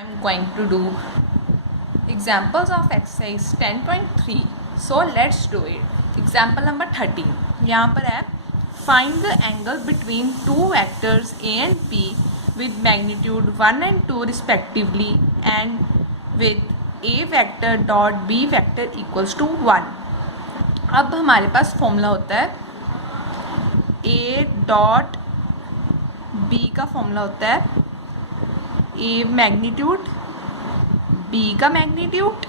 I'm going to do examples of exercise 10.3. So let's do it. Example number 13. यहाँ पर है find the angle between two vectors A and B with magnitude 1 and 2 respectively and with A vector dot B vector equals to 1. अब हमारे पास formula होता है A dot B का formula होता है A मैग्नीट्यूड B का मैग्नीट्यूड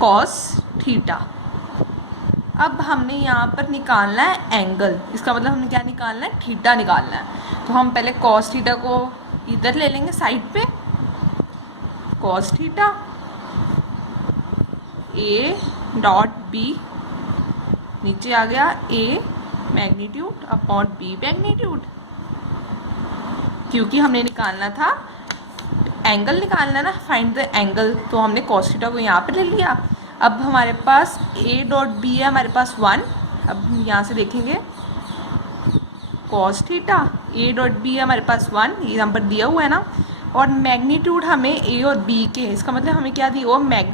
कॉस थीटा। अब हमने यहाँ पर निकालना है एंगल, इसका मतलब हमने क्या निकालना है, थीटा निकालना है। तो हम पहले कॉस थीटा को इधर ले लेंगे साइड पे, cos theta A dot B नीचे आ गया A magnitude upon B magnitude, क्योंकि हमने निकालना था एंगल निकालना ना, फाइंड द एंगल, तो हमने कॉस थीटा को यहाँ पे ले लिया। अब हमारे पास A डॉट B है हमारे पास 1, अब हम यहाँ से देखेंगे cos theta A dot B है हमारे पास 1, ये नंबर दिया हुआ है ना, और मैग्नीट्यूड हमें A और B के, इसका मतलब हमें क्या दिया हुआ,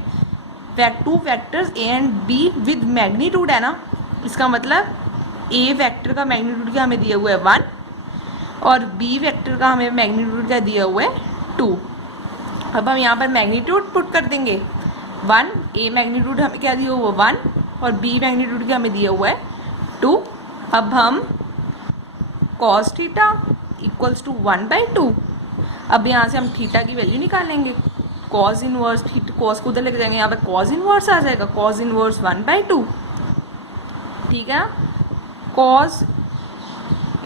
to vectors A and B with magnitude है ना, इसका मतलब A वेक्टर का मैग्नीट्यूड क्या हमें दिया हुआ है 1 और B वेक्टर का हमें मैग्नीट्यूड क्या दिया हुआ है 2। अब हम यहाँ पर मैग्नीट्यूड पुट कर देंगे 1, A मैग्नीट्यूड हमें क्या दिया हुआ 1 और B मैग्नीट्यूड क्या हमें दिया हुआ है 2। अब हम cos थीटा इक्वल्स टू 1/2। अब यहाँ से हम थीटा की वैल्यू निकालेंगे, cos इनवर्स थीटा, cos को उधर लेके जाएंगे, यहाँ पर cos इनवर्स आ जाएगा, cos इनवर्स 1/2, ठीक है। cos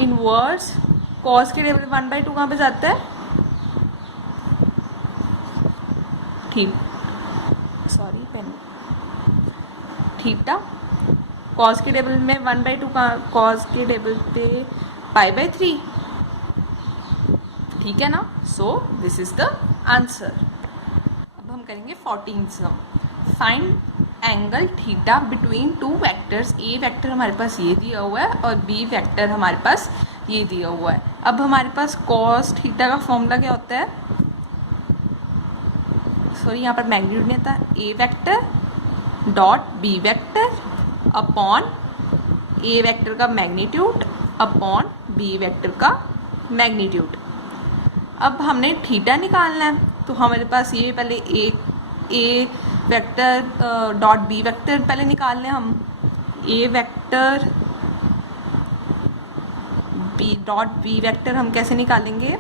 इनवर्स, cos के टेबल 1/2 कहाँ पे जाता है, ठीक, सॉरी पेन, थीटा, cos के टेबल में 1/2 का, cos के टेबल पे π/3, ठीक है ना। So this is the answer. अब हम करेंगे 14th sum, find angle theta between two vectors. A vector हमारे पास ये दिया हुआ है और B वेक्टर हमारे पास ये दिया हुआ है। अब हमारे पास cos थीटा का फॉर्मूला क्या होता है, सॉरी यहाँ पर मैग्नीट्यूड नहीं आता, A vector dot B vector upon A vector का मैग्नीट्यूड अपॉन B वेक्टर का मैग्नीट्यूड। अब हमने थीटा निकालना है, तो हमारे पास ये पहले A vector dot B vector पहले निकालने हम, A vector B dot B vector हम कैसे निकालेंगे,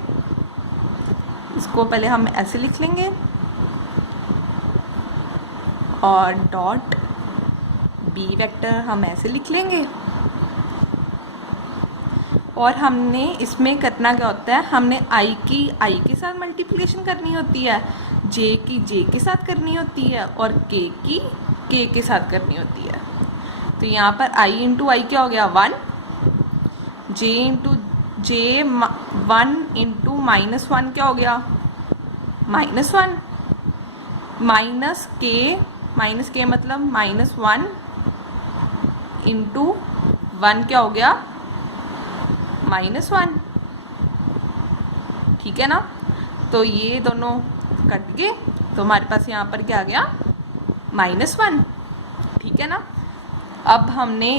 इसको पहले हम ऐसे लिख लेंगे और डॉट B वेक्टर हम ऐसे लिख लेंगे। और हमने इसमें करना क्या होता है, हमने I की I के साथ मल्टीप्लिकेशन करनी होती है, J की J के साथ करनी होती है और K की K के साथ करनी होती है। तो यहाँ पर I इंटू I क्या हो गया 1, J इंटू J 1 इंटू -1 क्या हो गया -1, माइनस के मतलब -1 इंटू 1 क्या हो गया -1, ठीक है ना। तो ये दोनों कट गए, तो हमारे पास यहाँ पर क्या आ गया -1, ठीक है ना। अब हमने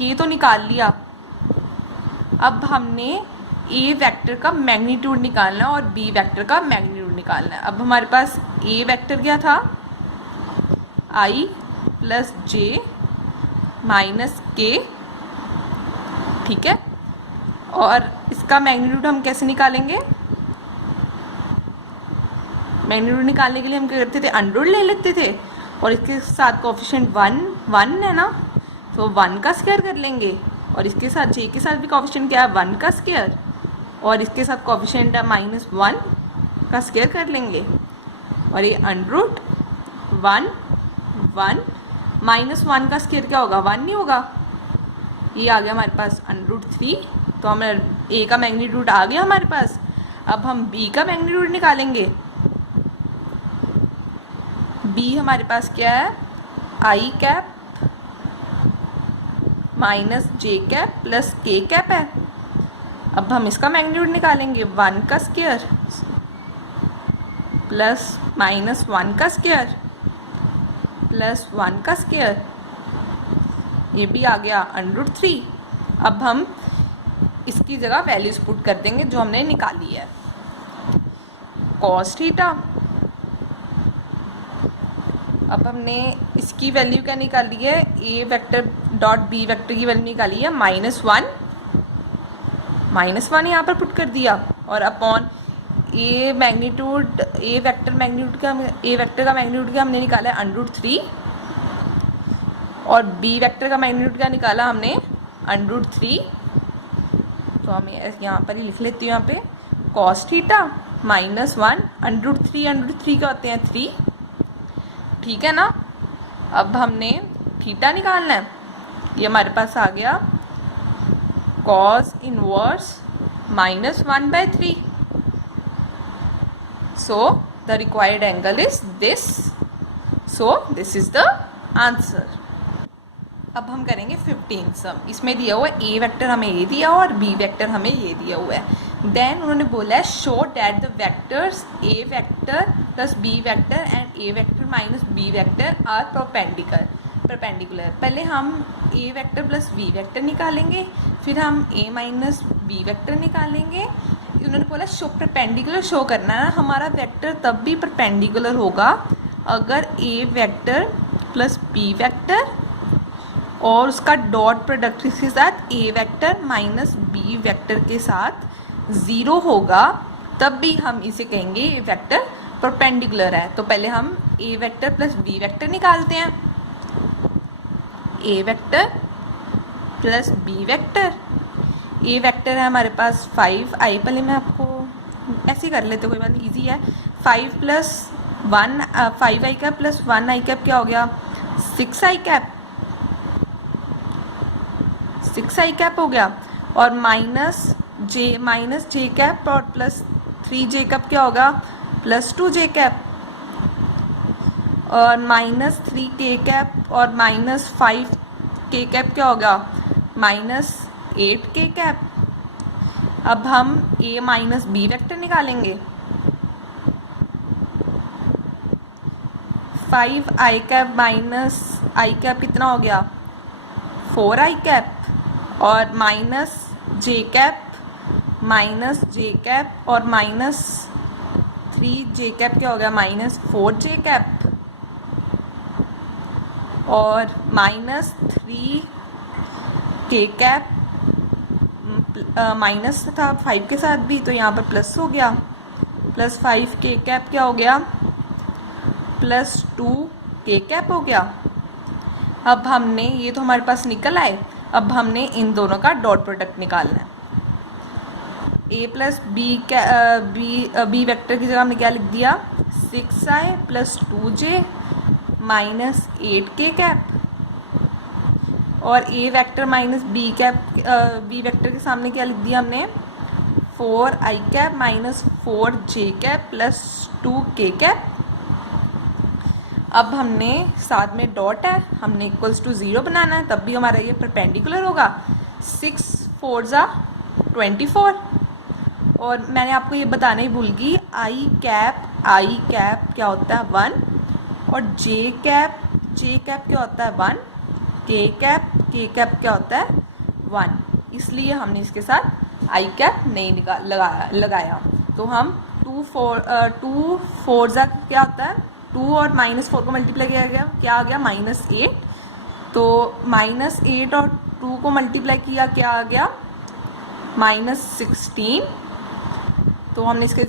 ये तो निकाल लिया, अब हमने A वेक्टर का मैग्नीट्यूड निकालना है और B वेक्टर का मैग्नीट्यूड निकालना है। अब हमारे पास A वेक्टर क्या था I plus J minus K, ठीक है, और इसका मैग्नीट्यूड हम कैसे निकालेंगे, मैग्नीट्यूड निकालने के लिए हम क्या करते थे, अंडर ले लेते थे और इसके साथ कोएफिशिएंट 1 है ना, तो 1 का स्क्वायर कर लेंगे, और इसके साथ J के साथ भी कोएफिशिएंट क्या है 1 का स्क्वायर, और इसके साथ कोएफिशिएंट है -1 का स्क्वायर कर लेंगे, और ये अंडर 1 -1 का स्क्वायर क्या होगा 1 नहीं होगा, ये आ गया हमारे पास √3। तो हमें A का मैग्नीट्यूड आ गया हमारे पास। अब हम B का मैग्नीट्यूड निकालेंगे, B हमारे पास क्या है I cap minus J cap plus K cap है। अब हम इसका मैग्नीट्यूड निकालेंगे 1 का स्क्वायर प्लस माइनस 1 का स्क्वायर प्लस 1 का स्क्वायर, ये भी आ गया √3। अब हम इसकी जगह वैल्यूज पुट कर देंगे जो हमने निकाली है। cos थीटा, अब हमने इसकी वैल्यू क्या निकाली है, A vector dot B vector की वैल्यू निकाली है -1 यहाँ पर पुट कर दिया, और upon A magnitude A vector का मैग्नीट्यूड क्या हमने निकाला है √3, और बी वेक्टर का मैग्नीट्यूड क्या निकाला हमने √3। तो हम यहाँ पर ही लिख लेती हूँ, यहाँ पे cos थीटा -1 √3 क्या होते हैं 3, ठीक है ना। अब हमने थीटा निकालना है, ये हमारे पास आ गया cos inverse -1/3। So the required angle is this, so this is the answer. अब हम करेंगे 15 सम। इसमें दिया हुआ है ए वेक्टर हमें ये दिया हुआ और बी वेक्टर हमें ये दिया हुआ है। देन उन्होंने बोला है show that the vectors A vector plus B vector and A vector minus B vector are perpendicular. पहले हम A vector plus B vector निकालेंगे, फिर हम ए माइनस बी वेक्टर निकालेंगे। उन्होंने बोला शो परपेंडिकुलर शो करना है, हमारा वेक्टर तब भी परपेंडिकुलर होगा अगर ए वेक्टर प्लस बी वेक्टर और उसका डॉट प्रोडक्ट इसके साथ ए वेक्टर माइनस बी वेक्टर के साथ 0 होगा, तब भी हम इसे कहेंगे ये वेक्टर परपेंडिकुलर है। तो पहले हम A vector plus B vector निकालते हैं। A vector plus B vector, A vector है हमारे पास 5i, पहले मैं आपको ऐसे कर लेते, कोई बात नहीं, ईजी है। 5i cap plus 1i cap क्या हो गया 6i कैप हो गया, और माइनस जे कैप और प्लस 3j कैप क्या होगा प्लस 2j कैप, और -3k कैप और -5k कैप क्या होगा -8k कैप। अब हम a माइनस बी वेक्टर निकालेंगे। 5i cap minus i cap कितना हो गया 4i कैप, और -j कैप और -3j कैप क्या हो गया -4j कैप, और -3k कैप माइनस था 5 के साथ भी, तो यहाँ पर प्लस हो गया, प्लस 5k कैप क्या हो गया प्लस 2k कैप हो गया। अब हमने ये तो हमारे पास निकल आए, अब हमने इन दोनों का डॉट प्रोडक्ट निकालना है। a प्लस बी वेक्टर की जगह हमने क्या लिख दिया 6i plus 2j minus 8k cap, और a vector minus B vector के सामने क्या लिख दिया हमने 4i cap minus 4j cap plus 2k cap. अब हमने साथ में डॉट है, हमने इक्वल्स टू 0 बनाना है, तब भी हमारा ये परपेंडिकुलर होगा। 6 4 = 24, और मैंने आपको ये बताना ही भूल गई i कैप क्या होता है 1, और j कैप क्या होता है 1, k कैप क्या होता है 1, इसलिए हमने इसके साथ i कैप नहीं लगाया। तो हम 2 4 क्या होता है 2 और -4 को मल्टीप्लाई किया गया, क्या आ गया -8, तो -8 और 2 को मल्टीप्लाई किया क्या आ गया -16। तो हमने इसके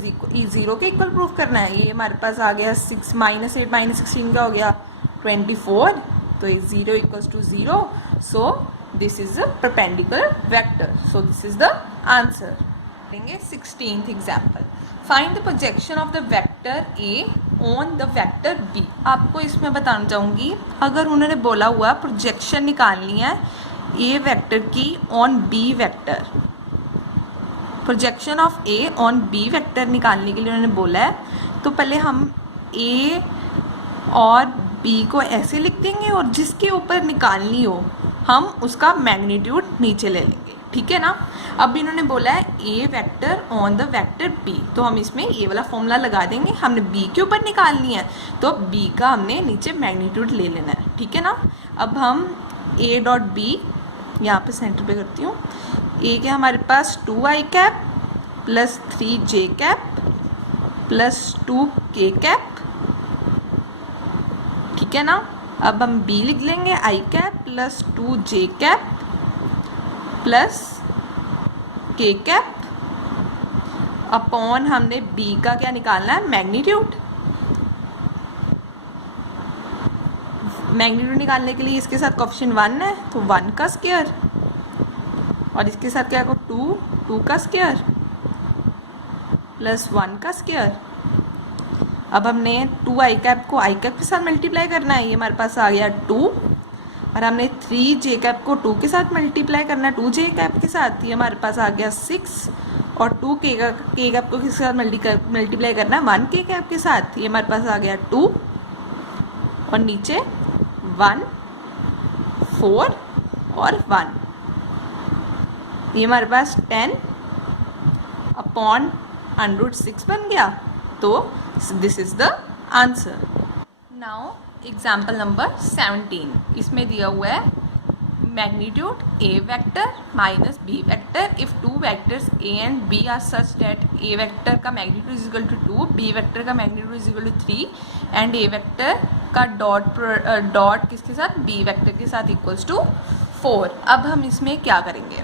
0 के इक्वल प्रूफ करना है। ये हमारे पास आ गया 6 -8 -16 क्या हो गया 24, तो 0 = 0, so this is a perpendicular vector, so this is the answer. लेंगे 16th example, find the projection of the vector A on the vector B. आपको इसमें बताना चाहूँगी, अगर उन्होंने बोला हुआ प्रोजेक्शन निकालनी है ए वेक्टर की on B vector, projection of A on B vector निकालने के लिए उन्होंने बोला है, तो पहले हम ए और बी को ऐसे लिख देंगे, और जिसके ऊपर निकालनी हो हम उसका मैग्नीट्यूड नीचे ले लेंगे। ठीक है ना। अब इन्होंने बोला है A vector on the vector B, तो हम इसमें ये वाला फॉर्मूला लगा देंगे। हमने बी के ऊपर निकालनी है, तो बी का हमने नीचे मैग्नीट्यूड ले लेना है, ठीक है ना। अब हम ए डॉट बी यहाँ पे सेंटर पे करती हूँ। ए के हमारे पास 2i cap plus 3j cap plus 2k cap, ठीक है ना। अब हम बी लिख लेंगे i cap plus 2j cap plus k cap upon हमने b का क्या निकालना है, मैग्नीट्यूड। मैग्नीट्यूड निकालने के लिए इसके साथ कोएफिशिएंट 1 है, तो 1 का स्क्वायर, और इसके साथ क्या को 2 का स्क्वायर प्लस 1 का स्क्वायर। अब हमने 2i कैप को i कैप के साथ मल्टीप्लाई करना है, ये हमारे पास आ गया 2, और हमने 3j कैप को 2 के साथ मल्टीप्लाई करना है 2j कैप के साथ, ये हमारे पास आ गया 6, और 2k कैप को किसके साथ मल्टीप्लाई करना है 1k कैप के साथ, ये हमारे पास आ गया 2, और नीचे 1 4 और 1, ये हमारे पास 10 अपॉन √6 बन गया। तो this is the answer. Now example number 17, इसमें दिया हुआ है magnitude A vector minus B vector if two vectors A and B are such that A vector का magnitude is equal to 2, B vector का magnitude is equal to 3 and A vector का dot किसके साथ, B vector के साथ equals to 4। अब हम इसमें क्या करेंगे,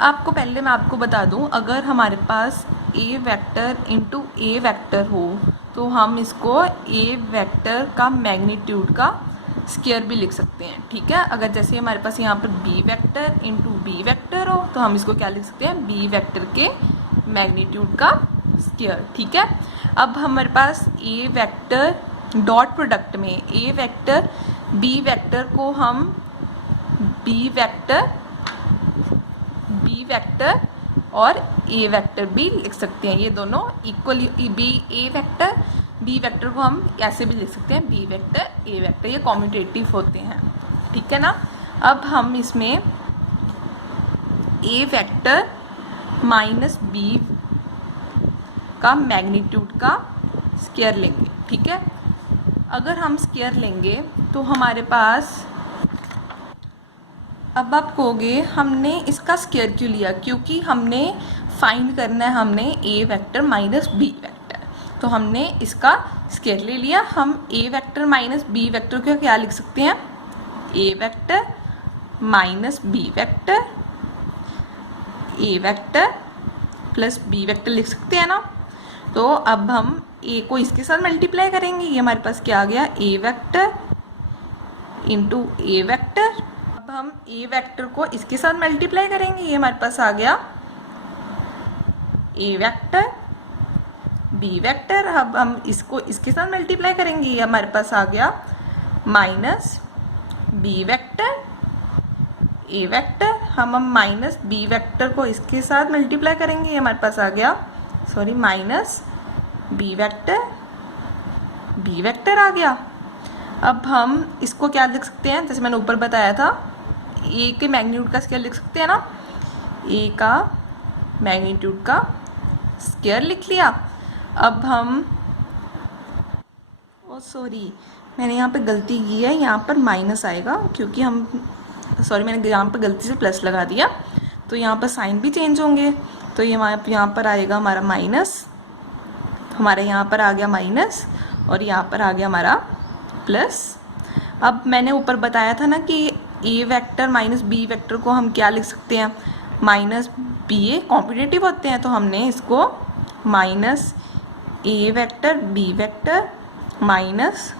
आपको पहले मैं आपको बता दूं, अगर हमारे पास A vector into A vector हो तो हम इसको ए वेक्टर का मैग्नीट्यूड का स्क्वायर भी लिख सकते हैं, ठीक है। अगर जैसे हमारे पास यहाँ पर B vector into B vector हो तो हम इसको क्या लिख सकते हैं, बी वेक्टर के मैग्नीट्यूड का स्क्वायर, ठीक है। अब हमारे पास ए वेक्टर डॉट प्रोडक्ट में ए वेक्टर बी वेक्टर को हम बी वेक्टर और ए वेक्टर भी लिख सकते हैं, ये दोनों इक्वली बी ए वेक्टर बी वेक्टर को हम ऐसे भी लिख सकते हैं बी वेक्टर ए वेक्टर, ये कॉम्यूटेटिव होते हैं, ठीक है ना। अब हम इसमें ए वेक्टर माइनस बी का मैग्नीट्यूड का स्क्वायर लेंगे, ठीक है। अगर हम स्क्वायर लेंगे तो हमारे पास, अब आप कहोगे हमने इसका स्क्वायर क्यों लिया, क्योंकि हमने फाइंड करना है हमने A vector minus B vector, तो हमने इसका स्क्वायर ले लिया। हम A vector minus B vector को क्या लिख सकते हैं, A vector minus B vector A vector plus B vector लिख सकते हैं ना। तो अब हम ए को इसके साथ मल्टीप्लाई करेंगे, ये हमारे पास क्या आ गया, ए वेक्टर इंटू ए वेक्टर। अब हम ए वेक्टर को इसके साथ मल्टीप्लाई करेंगे, ये हमारे पास आ गया ए वेक्टर बी वेक्टर। अब हम इसको इसके साथ मल्टीप्लाई करेंगे, ये हमारे पास आ गया minus B vector A vector. हम माइनस बी वेक्टर को इसके साथ मल्टीप्लाई करेंगे, ये हमारे पास आ गया माइनस बी वेक्टर आ गया। अब हम इसको क्या लिख सकते हैं, जैसे मैंने ऊपर बताया था ए के मैग्नीट्यूड का स्क्वायर लिख सकते हैं ना, ए का मैग्नीट्यूड का स्क्वायर लिख लिया। अब हम सॉरी मैंने यहाँ पे गलती की है, यहाँ पर माइनस आएगा क्योंकि हम मैंने यहाँ पर गलती से प्लस लगा दिया, तो यहाँ पर साइन भी चेंज होंगे, तो ये यहाँ पर आएगा हमारा माइनस, हमारे यहाँ पर आ गया माइनस और यहाँ पर आ गया हमारा प्लस। अब मैंने ऊपर बताया था ना कि ए वेक्टर माइनस बी वेक्टर को हम क्या लिख सकते हैं, माइनस बी ए कॉम्पिटिटिव होते हैं, तो हमने इसको minus A vector B vector minus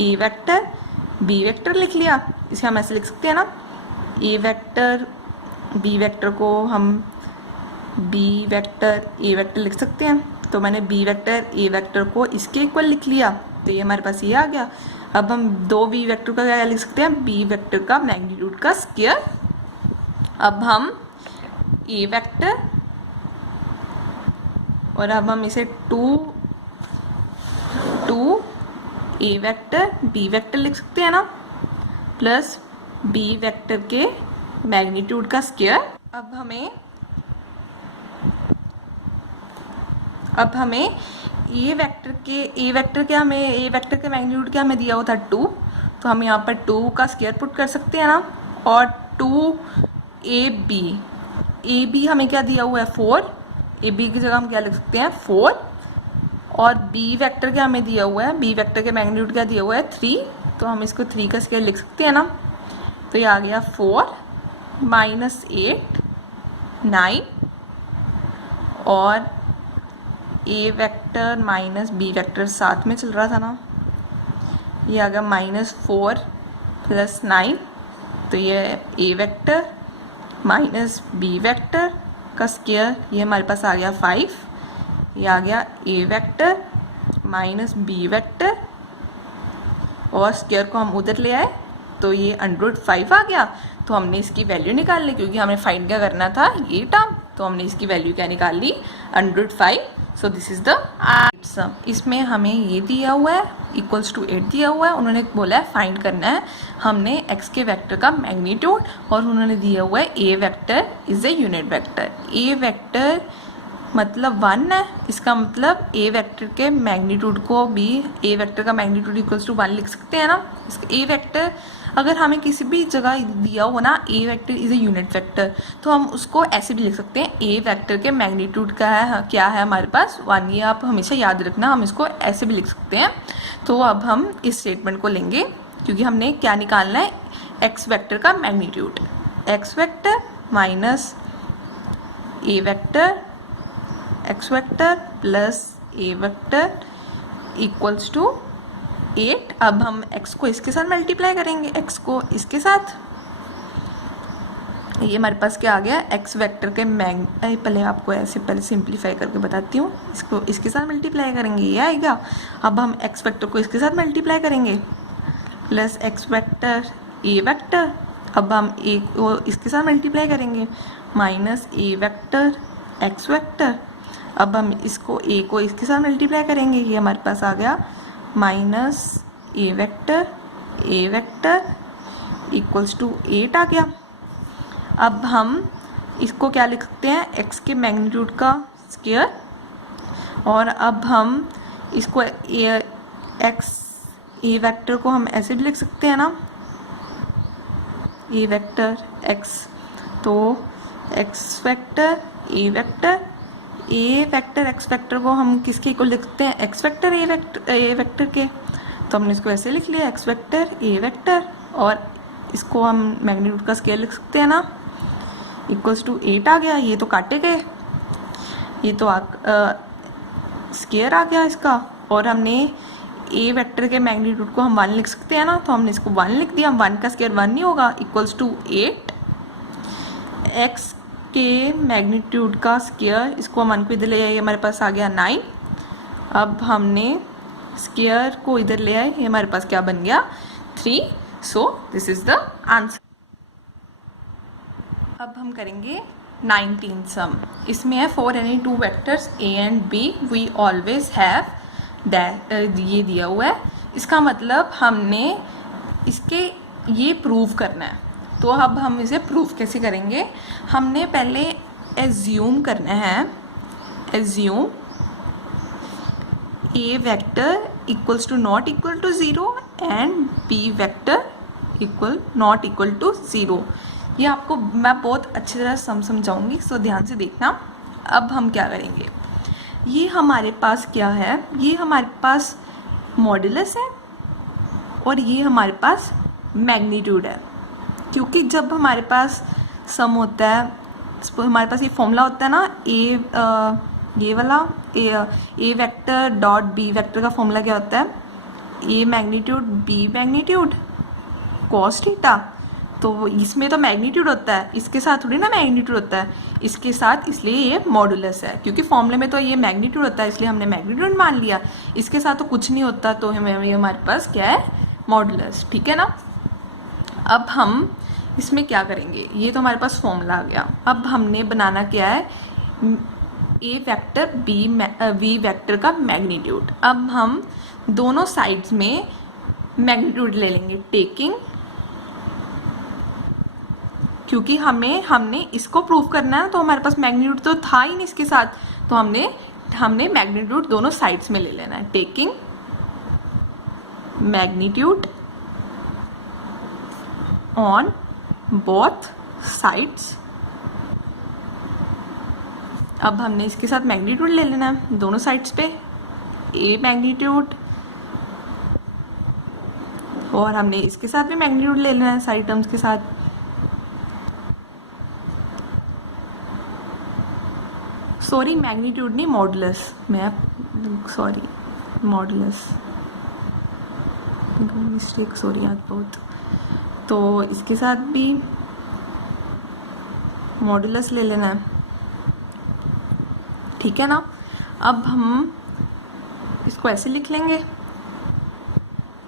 A vector B vector लिख लिया। इसे हम ऐसे लिख सकते हैं ना, ए वेक्टर बी वेक्टर को हम बी वेक्टर ए वेक्टर लिख सकते हैं, तो मैंने बी वेक्टर ए वेक्टर को इसके इक्वल लिख लिया, तो ये हमारे पास ये आ गया। अब हम दो बी वेक्टर का क्या लिख सकते हैं, बी वेक्टर का मैग्नीट्यूड का स्क्वायर। अब हम ए वेक्टर और अब हम इसे two A vector B vector लिख सकते हैं ना, प्लस बी वेक्टर के मैग्नीट्यूड का स्क्वायर। अब हमें ए वेक्टर के मैग्नीट्यूड क्या हमें दिया हुआ था 2, तो हम यहाँ पर 2 का स्क्वायर पुट कर सकते हैं ना। और 2 ए बी हमें क्या दिया हुआ है 4, ए बी की जगह हम क्या लिख सकते हैं 4। और बी वेक्टर क्या हमें दिया हुआ है, बी वेक्टर के मैग्नीट्यूड क्या दिया हुआ है 3, तो हम इसको 3 का स्क्वायर लिख सकते हैं ना। तो ये आ गया 4 -8 9 और ए वेक्टर माइनस बी वेक्टर साथ में चल रहा था ना, ये आ गया -4 + 9, तो ये ए वेक्टर माइनस बी वेक्टर का स्क्वायर, ये हमारे पास आ गया 5। ये आ गया ए वेक्टर माइनस बी वेक्टर और स्क्वायर को हम उधर ले आए तो ये √5 आ गया। तो हमने इसकी वैल्यू निकाल ली, क्योंकि हमें फाइंड क्या करना था ये टर्म, तो हमने इसकी वैल्यू क्या निकाल ली √5। सो दिस इज द सम। इसमें हमें ये दिया हुआ है =8 दिया हुआ है, उन्होंने बोला है फाइंड करना है हमने x के वेक्टर का मैग्नीट्यूड, और उन्होंने दिया हुआ है A vector is a unit vector. A vector मतलब 1 है, इसका मतलब ए वेक्टर के मैग्नीट्यूड को भी ए वेक्टर का मैग्नीट्यूड =1 लिख सकते हैं ना। इसका ए वेक्टर अगर हमें किसी भी जगह दिया हो ना A vector is a unit vector, तो हम उसको ऐसे भी लिख सकते हैं ए वेक्टर के मैग्नीट्यूड का है क्या है हमारे पास 1। ये आप हमेशा याद रखना, हम इसको ऐसे भी लिख सकते हैं। तो अब हम इस स्टेटमेंट को लेंगे, क्योंकि हमने क्या निकालना है एक्स वेक्टर का magnitude. X vector minus A vector X vector plus A vector equals to 8। अब हम x को इसके साथ मल्टीप्लाई करेंगे, x को इसके साथ, ये हमारे पास क्या आ गया x वेक्टर के पहले आपको ऐसे पहले सिंप्लीफाई करके बताती हूँ। इसको इसके साथ मल्टीप्लाई करेंगे ये आएगा। अब हम x वेक्टर को इसके साथ मल्टीप्लाई करेंगे plus x vector A vector, अब हम ए को इसके साथ मल्टीप्लाई करेंगे minus A vector x vector. अब हम इसको a को इसके साथ मल्टीप्लाई करेंगे, ये हमारे पास आ गया minus A vector equals to 8 आ गया। अब हम इसको क्या लिख सकते हैं x के मैग्नीट्यूड का स्क्वायर, और अब हम इसको ए वेक्टर को हम ऐसे भी लिख सकते हैं ना, ए वेक्टर x, तो x vector A vector x vector को हम किसके इक्वल लिखते हैं x वेक्टर ए वेक्टर के, तो हमने इसको ऐसे लिख लिया x वेक्टर ए वेक्टर, और इसको हम मैग्नीट्यूड का स्केल लिख सकते हैं ना =8 आ गया। ये तो काटे गए, ये तो स्केयर आ गया इसका, और हमने ए वेक्टर के मैग्नीट्यूड को हम 1 लिख सकते हैं ना, तो हमने इसको 1 लिख दिया। 1 का स्केयर 1 नहीं होगा, =8 x के मैग्नीट्यूड का स्क्वायर, इसको हम 1 को इधर ले आए, हमारे पास आ गया 9। अब हमने स्क्वायर को इधर ले आए, ये हमारे पास क्या बन गया 3। So this is the answer. अब हम करेंगे 19 सम। इसमें है for any 2 vectors a and b we always have that, ये दिया हुआ है। इसका मतलब हमने इसके ये प्रूव करना है, तो अब हम इसे प्रूफ कैसे करेंगे। हमने पहले एज्यूम करना है, assume A vector equals to not equal to 0 and B vector not equal to 0। ये आपको मैं बहुत अच्छी तरह समझाऊंगी, सो ध्यान से देखना। अब हम क्या करेंगे, ये हमारे पास क्या है, ये हमारे पास मॉड्यूलस है और ये हमारे पास मैग्नीट्यूड है। क्योंकि जब हमारे पास सम होता है, हमारे पास ये फॉर्मूला होता है ना ये वाला A vector dot B vector का फॉर्मूला क्या होता है, A magnitude B magnitude cos theta. तो इसमें तो मैग्नीट्यूड होता है, इसके साथ थोड़ी ना मैग्नीट्यूड होता है, इसके साथ, इसलिए ये मॉड्यूलस है। क्योंकि फॉर्मूले में तो ये मैग्नीट्यूड होता है, इसलिए हमने मैग्नीट्यूड मान लिया। इसके साथ तो कुछ नहीं होता, तो ये हमारे पास क्या है मॉड्यूलस, ठीक है ना। अब हम इसमें क्या करेंगे, ये तो हमारे पास फॉर्मूला आ गया। अब हमने बनाना क्या है ए वेक्टर बी वेक्टर का मैग्नीट्यूड। अब हम दोनों साइड्स में मैग्नीट्यूड ले लेंगे, टेकिंग क्योंकि हमने इसको प्रूव करना है, तो हमारे पास मैग्नीट्यूड तो था ही नहीं इसके साथ, तो हमने मैग्नीट्यूड दोनों साइड्स में ले लेना है। Taking magnitude on both sides. अब हमने इसके साथ मैग्नीट्यूड ले लेना है दोनों साइड्स पे, ए मैग्नीट्यूड, और हमने इसके साथ भी मैग्नीट्यूड ले लेना है साइड टर्म्स के साथ। सॉरी, मैग्नीट्यूड नहीं, modulus, sorry modulus, mistake, sorry आज बहुत। तो इसके साथ भी मॉडुलस ले लेना है, ठीक है ना। अब हम इसको ऐसे लिख लेंगे,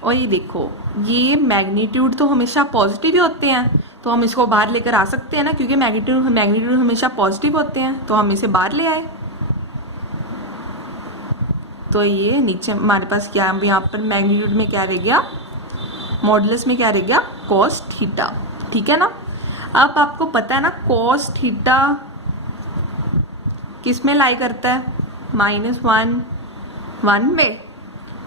और ये देखो, ये मैग्नीट्यूड तो हमेशा पॉजिटिव ही होते हैं, तो हम इसको बाहर लेकर आ सकते हैं ना, क्योंकि मैग्नीट्यूड हमेशा पॉजिटिव होते हैं, तो हम इसे बाहर ले आए। तो ये नीचे हमारे पास क्या है, यहाँ पर मैग्नीट्यूड में क्या रह गया, मॉडुलस में क्या रह गया, कॉस थीटा, ठीक है ना। अब आपको पता है ना कॉस थीटा किस में लाई करता है, -1 में,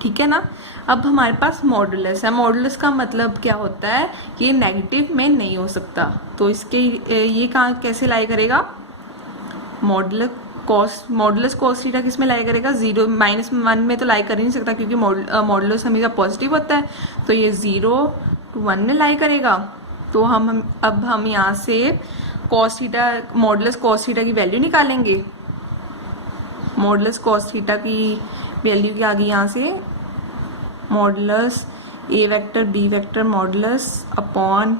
ठीक है ना। अब हमारे पास मॉडुलस है, मॉडुलस का मतलब क्या होता है कि ये नेगेटिव में नहीं हो सकता, तो इसके ये कहाँ कैसे लाई करेगा, मॉडुलस कॉस थीटा किस में लाई करेगा, 0 -1 में तो लाई कर ही नहीं सकता, क्योंकि मॉडुलस हमेशा पॉजिटिव होता है, तो ये 0 to 1 में लाई करेगा। तो अब हम यहाँ से cos theta, modulus cos theta की वैल्यू निकालेंगे। मॉडुलस कॉस थीटा की वैल्यू क्या आ गई यहाँ से, modulus A vector B vector modulus upon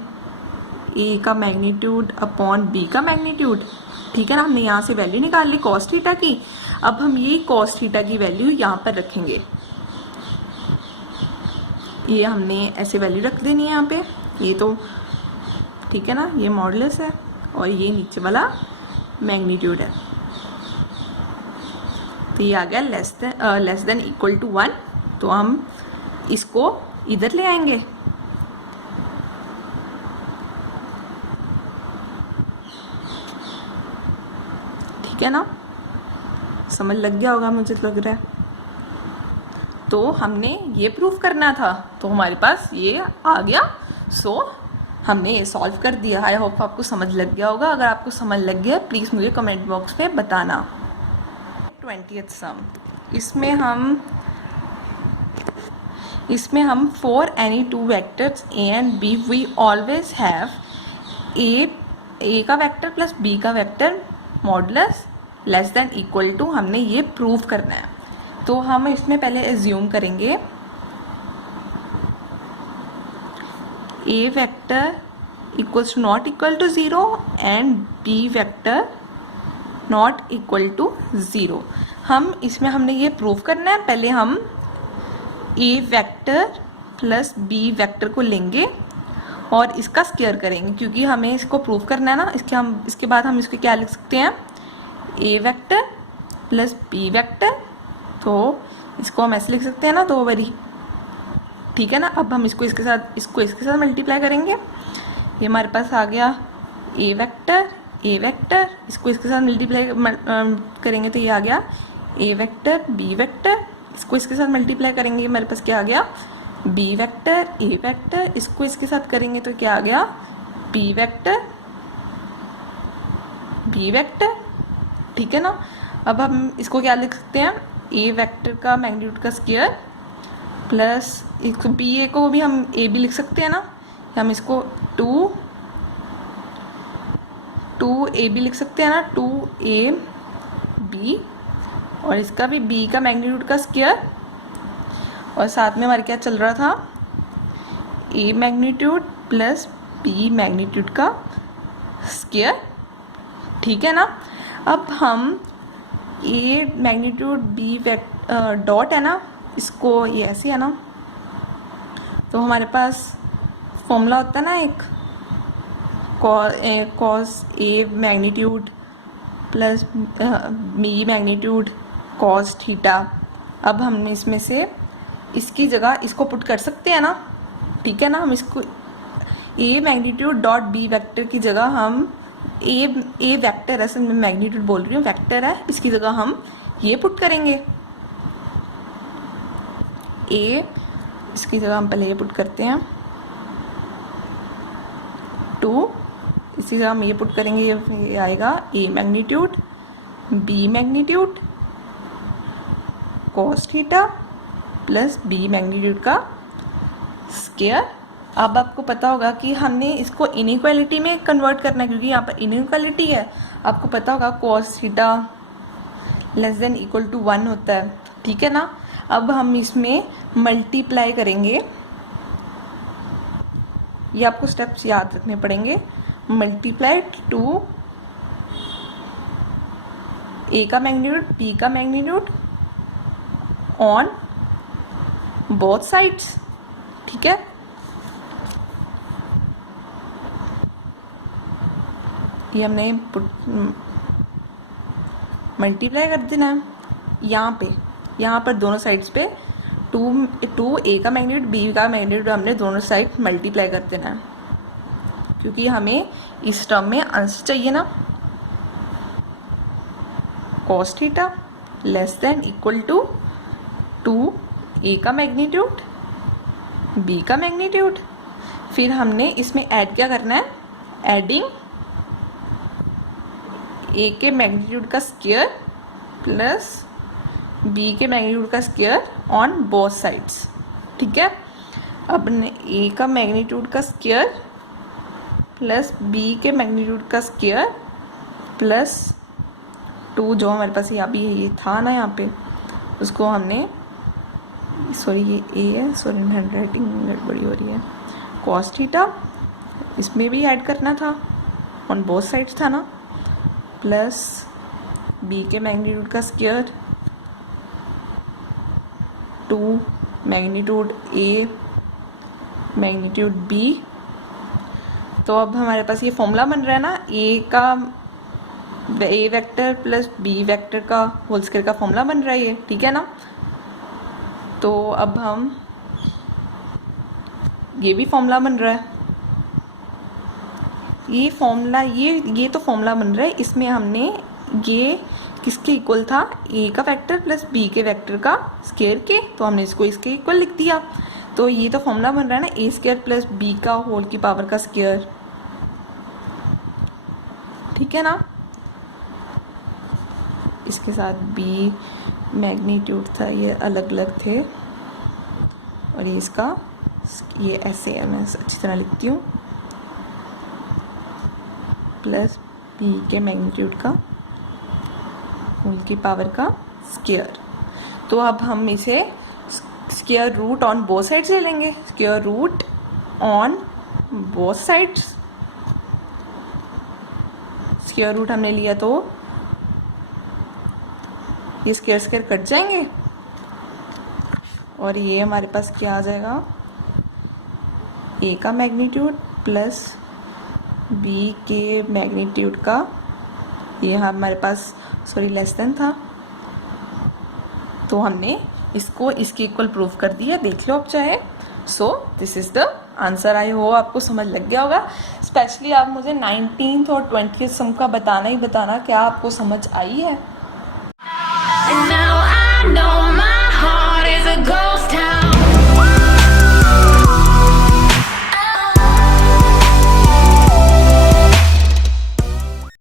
A का मैग्नीट्यूड अपॉन बी का मैग्नीट्यूड, ठीक है ना। हमने यहाँ से वैल्यू निकाल ली कॉस थीटा की। अब हम ये कॉस थीटा की वैल्यू यहाँ पर रखेंगे, ये हमने ऐसे वैल्यू रख देनी है यहाँ पे, ये तो ठीक है ना, ये मॉडुलस है और ये नीचे वाला मैग्नीट्यूड है। तो ये आ गया लेस देन इक्वल टू 1, तो हम इसको इधर ले आएंगे, ठीक है ना, समझ लग गया होगा मुझे लग रहा है। तो हमने ये प्रूफ करना था, तो हमारे पास ये आ गया, सो हमने ये सॉल्व कर दिया। आई होप आपको समझ लग गया होगा। अगर आपको समझ लग गया प्लीज़ मुझे कमेंट बॉक्स पे बताना। 20th सम, इसमें हम for any two vectors A and B we always have A का वेक्टर प्लस बी का vector modulus less than equal to, हमने ये प्रूव करना है। तो हम इसमें पहले एज्यूम करेंगे A vector equals to not equal to 0 and B vector not equal to 0। हमने ये प्रूव करना है। पहले हम A vector plus B vector को लेंगे और इसका स्क्वायर करेंगे, क्योंकि हमें इसको प्रूव करना है ना। इसके बाद हम इसको क्या लिख सकते हैं, A vector plus B vector, तो इसको हम ऐसे लिख सकते हैं ना, 2 बारी, ठीक है ना। अब हम इसको इसके साथ मल्टीप्लाई करेंगे। ये हमारे पास आ गया ए वेक्टर, इसको इसके साथ मल्टीप्लाई करेंगे तो ये आ गया ए वेक्टर, बी वेक्टर, इसको इसके साथ मल्टीप्लाई करेंगे हमारे पास क्या आ गया, बी वेक्टर, ए वेक्टर, इसको इसके साथ करेंगे तो क्या आ गया, बी वेक्टर, ठीक है ना। अब हम इसको क्या लिख सकते हैं, ए वेक्टर का मैग्नीट्यूड का स्क्वायर प्लस बी ए को भी हम ए बी लिख सकते हैं ना, हम इसको 2 ए बी लिख सकते हैं ना, 2 ए बी, और इसका भी बी का मैग्नीट्यूड का स्क्वायर, और साथ में हमारे क्या चल रहा था, ए मैग्नीट्यूड प्लस बी मैग्नीट्यूड का स्क्वायर, ठीक है ना। अब हम ए मैग्नीट्यूड बी डॉट है ना, इसको ये ऐसे है ना, तो हमारे पास फॉर्मूला होता है ना एक, cos A magnitude plus B magnitude cos theta. अब हम इसमें से इसकी जगह इसको पुट कर सकते हैं ना, ठीक है ना। हम ए मैग्नीट्यूड डॉट बी वेक्टर की जगह हम ए वेक्टर है, असल में मैग्नीट्यूड बोल रही हूँ, वेक्टर है, इसकी जगह हम ये पुट करेंगे। ए इसकी जगह हम पहले ये पुट करते हैं 2, इसी जगह हम ये पुट करेंगे, ये आएगा A magnitude B magnitude cos theta plus B magnitude का स्क्वायर। अब आपको पता होगा कि हमने इसको इनइक्वालिटी में कन्वर्ट करना है, क्योंकि यहाँ पर इनइक्वालिटी है। आपको पता होगा cos theta less than equal to 1 होता है, ठीक है ना। अब हम इसमें मल्टीप्लाई करेंगे, ये आपको स्टेप्स याद रखने पड़ेंगे। मल्टीप्लाई टू ए का मैग्नीट्यूड बी का मैग्नीट्यूड ऑन बोथ साइड्स, ठीक है। ये हमने मल्टीप्लाई कर देना है यहाँ पर दोनों साइड्स पे 2 ए का मैग्नीट्यूड बी का मैग्नीट्यूड हमने दोनों साइड मल्टीप्लाई कर देना है, क्योंकि हमें इस टर्म में आंसर चाहिए ना। Cos theta less than equal to 2 A का मैग्नीट्यूड बी का मैग्नीट्यूड। फिर हमने इसमें ऐड क्या करना है, एडिंग ए के मैग्नीट्यूड का स्क्वायर प्लस बी के मैग्नीट्यूड का स्क्वायर ऑन बोथ साइड्स, ठीक है। अब ए का मैग्नीट्यूड का स्क्वायर प्लस बी के मैग्नीट्यूड का स्क्वायर प्लस 2, जो हमारे पास यहाँ भी ये था ना, यहाँ पे उसको हमने, सॉरी ये ए है, सॉरी हैंड राइटिंग गड़बड़ी हो रही है, कॉस थीटा इसमें भी ऐड करना था, ऑन बोथ साइड्स था ना, प्लस बी के मैग्नीट्यूड का square 2 magnitude A magnitude B. तो अब हमारे पास ये फॉर्मूला बन रहा है ना, A vector plus B vector का होल स्क्वायर का फॉर्मूला बन रहा है ये, ठीक है ना। तो अब हम ये भी फॉर्मूला बन रहा है, ये फॉर्मूला ये तो फॉर्मूला बन रहा है, इसमें हमने ये किसके इक्वल था, ए का वेक्टर प्लस बी के वेक्टर का स्क्वायर के, तो हमने इसको इसके इक्वल लिख दिया। तो ये तो फॉर्मूला बन रहा है ना, ए स्क्वायर प्लस बी का होल की पावर का स्क्वायर, ठीक है ना। इसके साथ बी मैग्नीट्यूड था, ये अलग अलग थे, और ये इसका ये ऐसे है, मैं अच्छी तरह लिखती हूँ, प्लस बी के मैग्नीट्यूड का होल की पावर का स्क्वायर। तो अब हम इसे square root on both sides ले लेंगे, square root on both sides. Square root हमने लिया तो ये स्क्वायर स्क्वायर कट जाएंगे, और ये हमारे पास क्या आ जाएगा, ए का मैग्नीट्यूड प्लस बी के मैग्नीट्यूड का, ये हमारे पास सॉरी लेस देन था, तो हमने इसको इसके इक्वल प्रूव कर दिया, देख लो आप चाहे। सो this is the answer. I hope आपको समझ लग गया होगा। स्पेशली आप मुझे 19th और 20th सम का बताना ही बताना, क्या आपको समझ आई है। And now I know my heart is a ghost town.